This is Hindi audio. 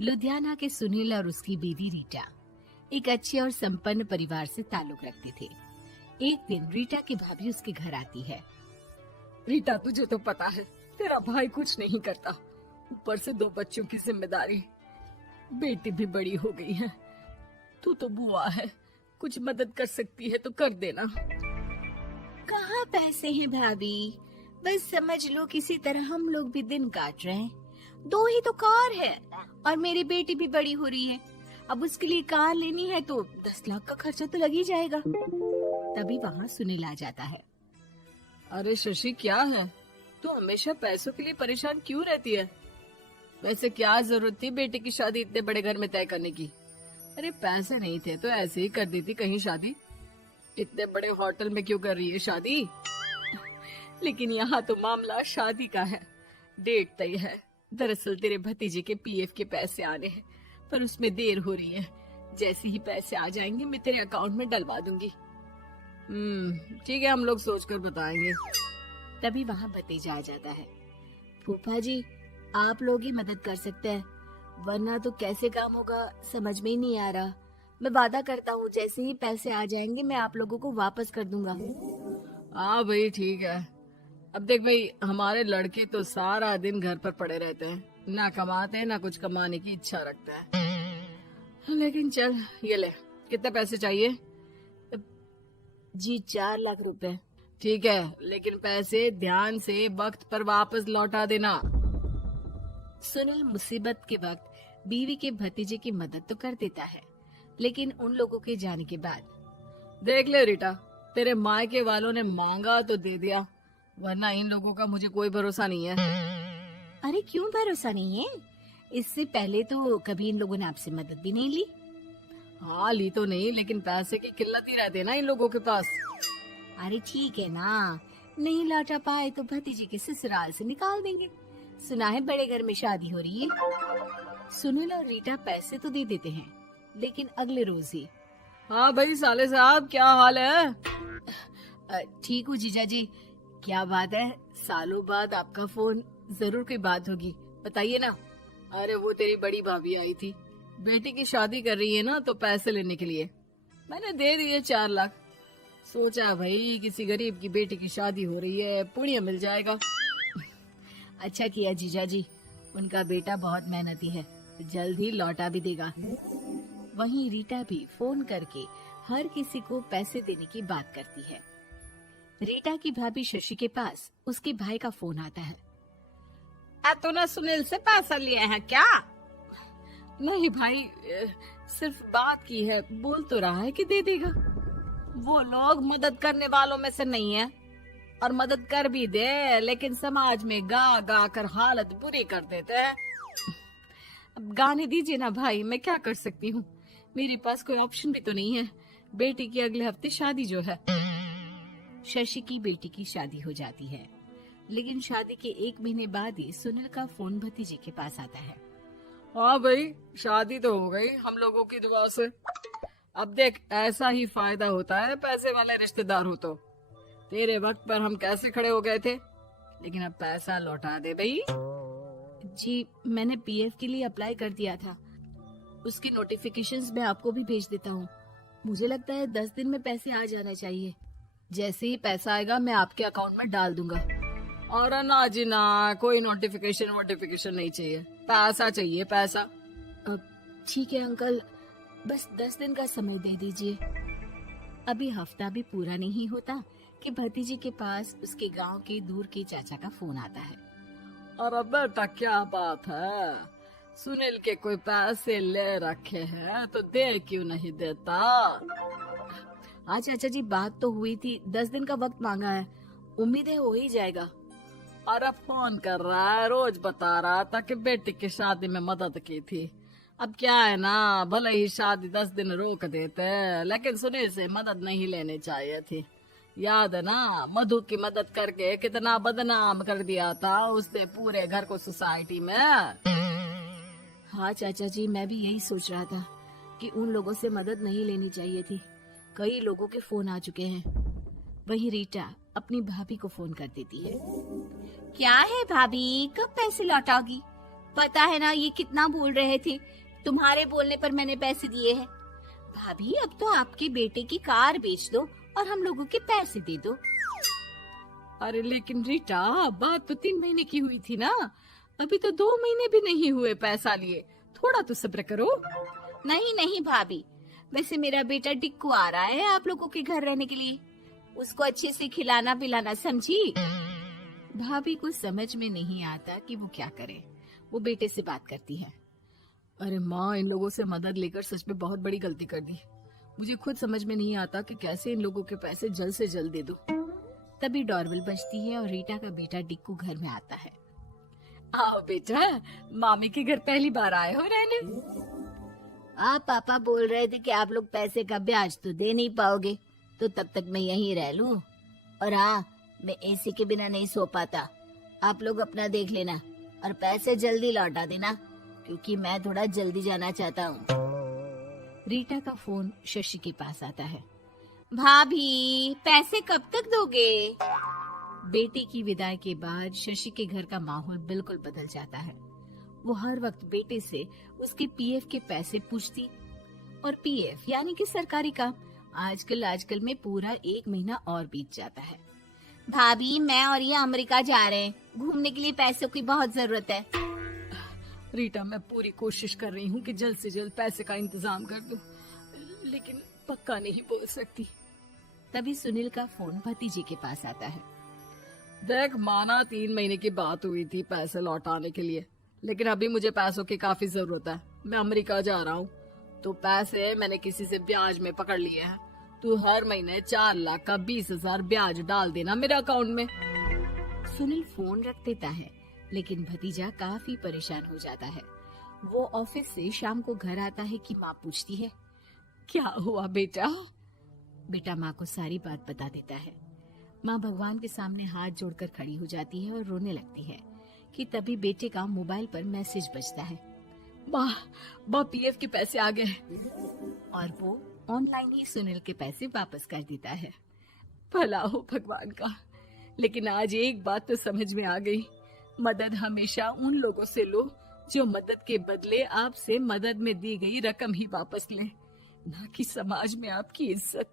लुधियाना के सुनील और उसकी बीवी रीटा एक अच्छे और संपन्न परिवार से ताल्लुक रखते थे। एक दिन रीटा की भाभी उसके घर आती है। रीटा, तुझे तो पता है तेरा भाई कुछ नहीं करता, ऊपर से 2 बच्चों की जिम्मेदारी, बेटी भी बड़ी हो गई है। तू तो बुआ है, कुछ मदद कर सकती है तो कर देना। कहाँ पैसे हैं भाभी, बस समझ लो किसी तरह हम लोग भी दिन काट रहे हैं। 2 ही तो कार है और मेरी बेटी भी बड़ी हो रही है। अब उसके लिए कार लेनी है तो 10 लाख का खर्चा तो लग ही जाएगा। तभी वहाँ सुनील आ जाता है। अरे शशि, क्या है, तू हमेशा पैसों के लिए परेशान क्यों रहती है? वैसे क्या जरूरत थी बेटी की शादी इतने बड़े घर में तय करने की? अरे पैसे नहीं थे तो ऐसे ही कर देती कहीं शादी। इतने बड़े होटल में क्यों कर रही है शादी? लेकिन यहाँ तो मामला शादी का है, डेट तय है। दरअसल तेरे भतीजे के पीएफ के पैसे आने हैं, पर उसमें देर हो रही है। जैसे ही पैसे आ जाएंगे मैं तेरे अकाउंट में डलवा दूंगी। ठीक है, हम लोग सोचकर बताएंगे। तभी वहाँ भतीजा आ जाता है। फूफा जी, आप लोग ही मदद कर सकते हैं, वरना तो कैसे काम होगा समझ में ही नहीं आ रहा। मैं वादा करता हूँ जैसे ही पैसे आ जाएंगे मैं आप लोगों को वापस कर दूंगा। हाँ भाई, ठीक है। अब देख भाई, हमारे लड़के तो सारा दिन घर पर पड़े रहते हैं, ना कमाते हैं ना कुछ कमाने की इच्छा रखते हैं। लेकिन चल ये ले, कितने पैसे चाहिए? जी 4 लाख रुपए। ठीक है, लेकिन पैसे ध्यान से वक्त पर वापस लौटा देना। सुनील मुसीबत के वक्त बीवी के भतीजे की मदद तो कर देता है, लेकिन उन लोगों के जाने के बाद देख ले रीटा, तेरे मायके वालों ने मांगा तो दे दिया, वरना इन लोगों का मुझे कोई भरोसा नहीं है। अरे क्यों भरोसा नहीं है? इससे पहले तो कभी इन लोगों ने आपसे मदद भी नहीं ली। हाँ, ली तो नहीं, लेकिन पैसे की किल्लत ही रहती है ना इन लोगों के पास। अरे ठीक है ना, नहीं लौटा पाए तो भतीजे के ससुराल से निकाल देंगे। सुना है बड़े घर में शादी हो रही है। सुनील और रीटा पैसे तो दे देते हैं, लेकिन अगले रोज ही। हाँ भाई साले साहब, क्या हाल है? ठीक हूँ जीजा जी। क्या बात है, सालों बाद आपका फोन, जरूर कोई बात होगी, बताइए ना। अरे वो तेरी बड़ी भाभी आई थी, बेटी की शादी कर रही है ना, तो पैसे लेने के लिए मैंने दे दिए 4 लाख। सोचा भाई किसी गरीब की बेटी की शादी हो रही है, पुण्य मिल जाएगा। अच्छा किया जीजा जी, उनका बेटा बहुत मेहनती है, जल्द ही लौटा भी देगा। वहीं रीटा भी फोन करके हर किसी को पैसे देने की बात करती है। रीटा की भाभी शशि के पास उसके भाई का फोन आता है। तूने सुनील से पैसा लिया है क्या? नहीं भाई, सिर्फ बात की है, बोल तो रहा है कि दे देगा। वो लोग मदद करने वालों में से नहीं है, और मदद कर भी दे लेकिन समाज में गा गा कर हालत बुरी कर देते हैं। अब गाने दीजिए ना भाई, मैं क्या कर सकती हूँ, मेरे पास कोई ऑप्शन भी तो नहीं है। बेटी की अगले हफ्ते शादी जो है। शशि की बेटी की शादी हो जाती है, लेकिन शादी के 1 महीने बाद ही सुनील का फोन भतीजे के पास आता है। हाँ भाई, शादी तो हो गई हम लोगों की दुआ से। अब देख, ऐसा ही फायदा होता है पैसे वाले रिश्तेदार हो तो। तेरे वक्त पर हम कैसे खड़े हो गए थे, लेकिन अब पैसा लौटा दे भाई। जी मैंने पीएफ के लिए अप्लाई कर दिया था, उसकी नोटिफिकेशंस मैं आपको भी भेज देता हूँ। मुझे लगता है 10 दिन में पैसे आ जाना चाहिए। जैसे ही पैसा आएगा मैं आपके अकाउंट में डाल दूंगा। और ना जी ना, कोई नोटिफिकेशन नहीं चाहिए, पैसा चाहिए, पैसा। ठीक है अंकल, बस 10 दिन का समय दे दीजिए। अभी हफ्ता भी पूरा नहीं होता कि भतीजे के पास उसके गांव के दूर के चाचा का फोन आता है। अरे बेटा, क्या बात है, सुनील के कोई पैसे ले रखे हैं तो दे क्यों नहीं देता? हाँ चाचा जी, बात तो हुई थी, 10 दिन का वक्त मांगा है, उम्मीद है हो ही जाएगा। अरे फोन कर रहा है, रोज बता रहा था कि बेटी की शादी में मदद की थी। अब क्या है ना, भले ही शादी 10 दिन रोक देते, लेकिन सुनील से मदद नहीं लेनी चाहिए थी। याद है ना, मधु की मदद करके कितना बदनाम कर दिया था उसने पूरे घर को सोसाइटी में। हाँ चाचा जी, मैं भी यही सोच रहा था कि उन लोगों से मदद नहीं लेनी चाहिए थी। कई लोगों के फोन आ चुके हैं। वहीं रीटा अपनी भाभी को फोन कर देती है। क्या है भाभी, कब पैसे लौटाओगी? पता है ना ये कितना बोल रहे थे, तुम्हारे बोलने पर मैंने पैसे दिए हैं। भाभी अब तो आपके बेटे की कार बेच दो और हम लोगों के पैसे दे दो। अरे लेकिन रीटा, बात तो 3 महीने की हुई थी ना, अभी तो 2 महीने भी नहीं हुए पैसा लिए, थोड़ा तो सब्र करो। नहीं नहीं भाभी, वैसे मेरा बेटा टिक्कू आ रहा है आप लोगों के घर रहने के लिए, उसको अच्छे से खिलाना पिलाना, समझी? भाभी को समझ में नहीं आता कि वो क्या करे। वो बेटे से बात करती है। अरे माँ, इन लोगों से मदद लेकर सच में बहुत बड़ी गलती कर दी। मुझे खुद समझ में नहीं आता कि कैसे इन लोगों के पैसे जल्द से जल्द दे दूं। तभी डोरबेल बजती है और रीटा का बेटा टिक्कू घर में आता है। आओ बेटा, मामी के घर पहली बार आए हो रहने। आप पापा बोल रहे थे कि आप लोग पैसे का ब्याज तो दे नहीं पाओगे, तो तब तक मैं यहीं रह लूं। और हाँ, मैं एसी के बिना नहीं सो पाता। आप लोग अपना देख लेना और पैसे जल्दी लौटा देना, क्योंकि मैं थोड़ा जल्दी जाना चाहता हूँ। रीटा का फोन शशि के पास आता है। भाभी, पैसे कब तक दोगे? बेटे की विदाई के बाद शशि के घर का माहौल बिल्कुल बदल जाता है। वो हर वक्त बेटे से उसके पीएफ के पैसे पूछती, और पीएफ यानी कि सरकारी काम आजकल में पूरा 1 महीना और बीत जाता है। भाभी, मैं और ये अमेरिका जा रहे हैं, घूमने के लिए पैसों की बहुत जरूरत है। रीटा, मैं पूरी कोशिश कर रही हूँ कि जल्द से जल्द पैसे का इंतजाम कर दूं, लेकिन पक्का नहीं बोल सकती। तभी सुनील का फोन भतीजे के पास आता है। देख माना 3 महीने की बात हुई थी पैसे लौटाने के लिए, लेकिन अभी मुझे पैसों की काफी जरूरत है। मैं अमेरिका जा रहा हूँ, तो पैसे मैंने किसी से ब्याज में पकड़ लिए हैं। तू हर महीने 4 लाख का 20,000 ब्याज डाल देना मेरे अकाउंट में। सुनील फोन रख देता है, लेकिन भतीजा काफी परेशान हो जाता है। वो ऑफिस से शाम को घर आता है कि माँ पूछती है, क्या हुआ बेटा? बेटा माँ को सारी बात बता देता है। माँ भगवान के सामने हाथ जोड़कर खड़ी हो जाती है और रोने लगती है कि तभी बेटे का मोबाइल पर मैसेज बजता है। माँ, पीएफ के पैसे आ गए। और वो ऑनलाइन ही सुनील के पैसे वापस कर देता है। भला हो भगवान का। लेकिन आज एक बात तो समझ में आ गई, मदद हमेशा उन लोगों से लो जो मदद के बदले आपसे मदद में दी गई रकम ही वापस लें, ना कि समाज में आपकी इज्जत।